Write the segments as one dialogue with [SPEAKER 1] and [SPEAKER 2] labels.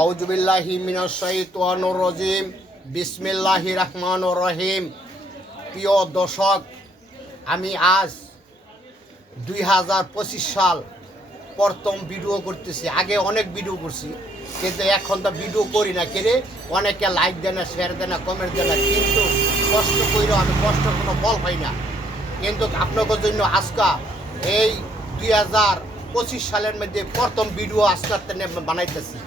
[SPEAKER 1] আউজুবিল্লাহি রাজিম। বিসমিল্লাহির রহমানির রহিম। প্রিয় দর্শক, আমি আজ দুই হাজার পঁচিশ সাল প্রথম ভিডিও করতেছি। আগে অনেক ভিডিও করছি, কিন্তু এখন তো ভিডিও করি না। কেড়ে অনেকে লাইক দেয় না শেয়ার দেয় না কমেন্ট দেয় না। কিন্তু কষ্ট করেও আমি কষ্ট কোনো ফল পাই না। কিন্তু আপনাদের জন্য আজকা এই দুই হাজার পঁচিশ সালের মধ্যে প্রথম ভিডিও আজকে বানাইতেছি।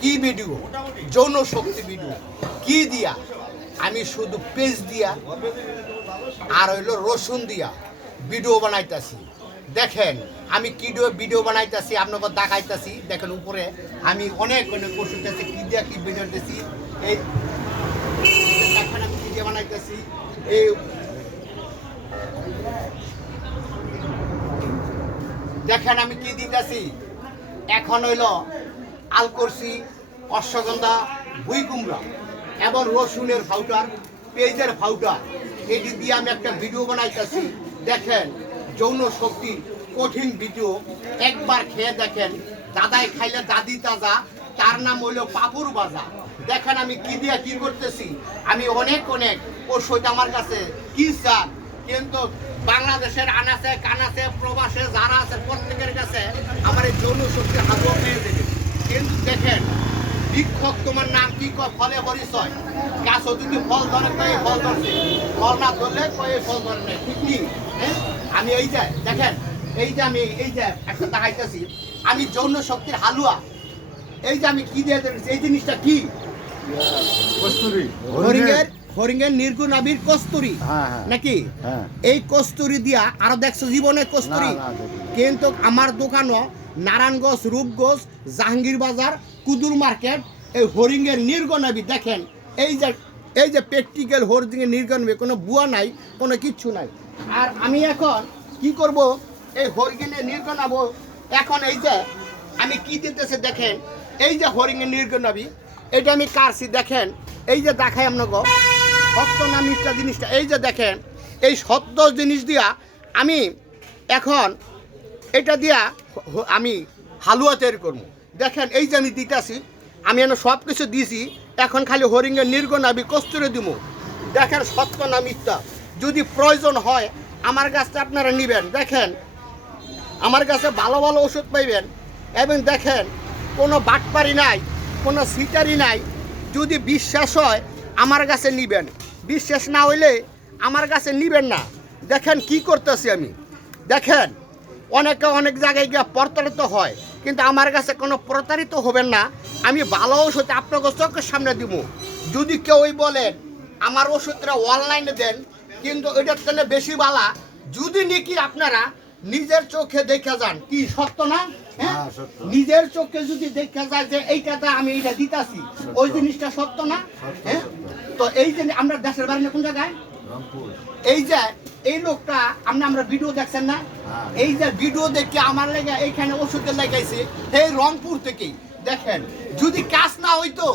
[SPEAKER 1] কি ভিডিও? যৌন শক্তি ভিডিও। কি দিয়া? আমি শুধু পেজ দিয়া আর হইল রসুন দিয়া ভিডিও বানাইতাছি। দেখেন, আমি কি দিয়ে ভিডিও বানাইতাছি, আপনাকে দেখাইতাছি। দেখেন উপরে, আমি অনেক অনেক ওষুধ আছে কি দিয়া কি বানাইতেছি এই দেখেন আমি কি দিয়ে বানাইতেছি? এই দেখেন আমি কি দিতেছি? এখন হইল আলকরসি অশ্বগন্ধা, ভুই কুমড়া এবং রসুনের ফাউটার পেঁয়াজের ফাউটার এটি দিয়ে আমি একটা ভিডিও বানাইতেছি। দেখেন, যৌন শক্তি কঠিন ভিডিও। একবার খেয়ে দেখেন, দাদাই খাইলে দাদি তাজা, তার নাম হইল পাপুর বাজা। দেখেন আমি কি দিয়ে কি করতেছি? আমি অনেক অনেক ওষুধ আমার কাছে। কি চান কিন্তু বাংলাদেশের আনাচে, কানাচে, প্রবাসে যারা আছে প্রত্যেকের কাছে আমার এই যৌন শক্তি হাবুয়া পেয়ে বিক্ষোভ তোমার নাম কি কয় ফলে পরিচয়। গাছ যদি ফল ধরে কয়ে ফল ধরছে। ফল না ধরলে কয়ে ফল ধরে নেই। ঠিক নেই হ্যাঁ? আমি এই যে দেখেন এই যে আমি এই যে একটা দেখাইতেছি। আমি যৌন শক্তির হালুয়া। এই যে আমি কি দিয়ে দিয়েছি, এই জিনিসটা কি? হরিঙ্গের হরিঙ্গের নির্গুণ আবির কস্তুরি।
[SPEAKER 2] হ্যাঁ, হ্যাঁ।
[SPEAKER 1] নাকি? এই কস্তুরি দিয়া আরও দেখছ জীবনে কস্তুরি। কিন্তু আমার দোকানও নারায়ণগঞ্জ, রূপগঞ্জ জাহাঙ্গীর বাজার কুদুর মার্কেট, এই হরিঙ্গের নির্গণাবি দেখেন। এই যে এই যে প্র্যাকটিক্যাল হরিঙ্গের নির্গণাবি, কোনো বুয়া নাই, কোনো কিচ্ছু নাই। আর আমি এখন কি করব? এই হরিঙ্গের নির্গণাবো। এখন এই যে, আমি কি দিতেছে দেখেন। এই যে হরিঙ্গের নির্গণাবি, এটা আমি কারছি দেখেন। এই যে দেখাই আপনাকে, সত্য না মিথ্যা জিনিসটা? এই যে দেখেন, এই সত্য জিনিস দিয়া আমি এখন এটা দিয়া আমি হালুয়া তৈরি করব। দেখেন, এই যে আমি দিতেছি, আমি এনে সব কিছু দিয়েছি এখন খালি হরিঙ্গের নির্গণ আমি কস্তুরে দিব দেখেন, সত্য না মিথ্যা? যদি প্রয়োজন হয়, আমার কাছে আপনারা নেবেন। দেখেন, আমার কাছে ভালো ভালো ওষুধ পাইবেন। এবং দেখেন, কোনো বাটপারি নাই, কোনো সিটারি নাই। যদি বিশ্বাস হয়, আমার কাছে নিবেন। বিশ্বাস না হইলে আমার কাছে নিবেন না। দেখেন, কি করতেছি আমি? দেখেন অনেকে অনেক জায়গায় গিয়ে প্রতারিত হয় কিন্তু আমার কাছে কোনো প্রতারিত হবেন না। আমি ভালো ওষুধ আপনাকে চোখের সামনে দিব। যদি কেউই বলেন আমার ওষুধটা অনলাইনে দেন কিন্তু এটার জন্য বেশি বালা যদি নাকি আপনারা নিজের চোখে দেখে যান কি সত্য না? হ্যাঁ?
[SPEAKER 2] হ্যাঁ,
[SPEAKER 1] নিজের চোখে যদি দেখে যায় যে এইটাতে আমি এইটা দিতাছি ওই জিনিসটা সত্য না? হ্যাঁ? তো এই যে আমরা দেশের বাড়ি কোন জায়গায়? এই যে এই লোকটা আপনি আমরা ভিডিও দেখছেন না। এই যে ভিডিও দেখে আমার লেগে এইখানে ওষুধের লেগাইছে, এই রংপুর থেকেই। দেখেন, যদি কাজ না হইতো,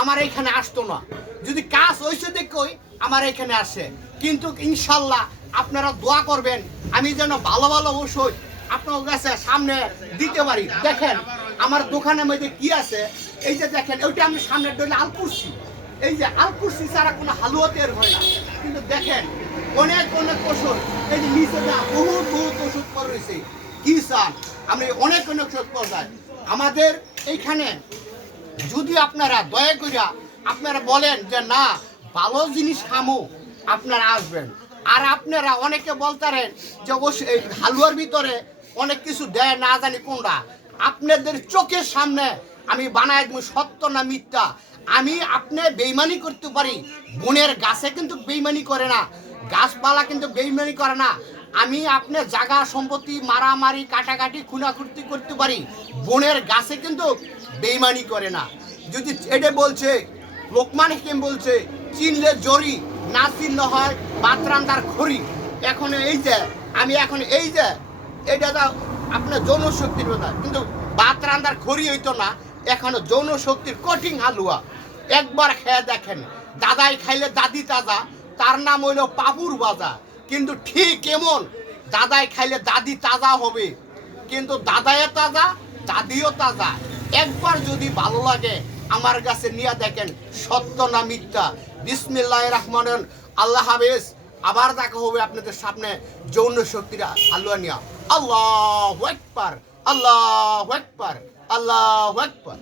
[SPEAKER 1] আমার এখানে আসতো না। যদি কাজ হয়েছে দেখই, আমার এখানে আসে। কিন্তু ইনশাল্লাহ আপনারা দোয়া করবেন, আমি যেন ভালো ভালো ওষুধ আপনার কাছে সামনে দিতে পারি। দেখেন, আমার দোকানের মধ্যে কি আছে? এই যে দেখেন, ওইটা আমি সামনে ডলে আল করছি এই যে আলকুরসি ছাড়া কোনো হালুয়া তৈরি হয় না। কিন্তু দেখেন অনেক অনেক ওষুধ। এই যে নিচে না বহুত বহুত পর রয়েছে। কি চান আমি অনেক অনেক ওষুধ যায়। আমাদের এইখানে যদি আপনারা দয়া করিয়া আপনারা বলেন যে, না, ভালো জিনিস খামো, আপনারা আসবেন। আর আপনারা অনেকে বলতারেন যে এই হালুয়ার ভিতরে অনেক কিছু দেয়, না জানি কোনটা। আপনাদের চোখের সামনে আমি বানাই দেবো সত্য না মিথ্যা। আমি আপনি বেইমানি করতে পারি, বনের গাছে কিন্তু বেইমানি করে না। গাছপালা কিন্তু বেইমানি করে না। আমি আপনার জায়গা সম্পত্তি, মারামারি, কাটাকাটি, খুনাখুর্তি করতে পারি। বনের গাছে কিন্তু বেইমানি করে না। যদি এটা বলছে, লোকমান হেকিম বলছে, চিনলে জরি, না চিনলে হয় বাতরান্দার খড়ি। এখন এই যে, আমি এখন এই যে, এটা তো আপনার যৌন শক্তির কথা। কিন্তু বাতরান্দার খড়ি হইতো না, এখন যৌন শক্তির কঠিন হালুয়া। একবার খেয়ে দেখেন, দাদাই খাইলে দাদি তাজা তার নাম হইল পাপুর বাজা। কিন্তু ঠিক এমন, দাদাই খাইলে দাদি তাজা হবে। কিন্তু দাদাইও তাজা, দাদিও তাজা। একবার যদি ভালো লাগে, আমার কাছে নিয়ে দেখেন সত্য না মিথ্যা। বিসমিল্লাহ রহমান আল্লাহ হাফেজ। আবার দেখা হবে আপনাদের সামনে যৌন শক্তিরা আল্লাহ নিয়া। আল্লাহ একবার আল্লাহ একবার আল্লাহ একবার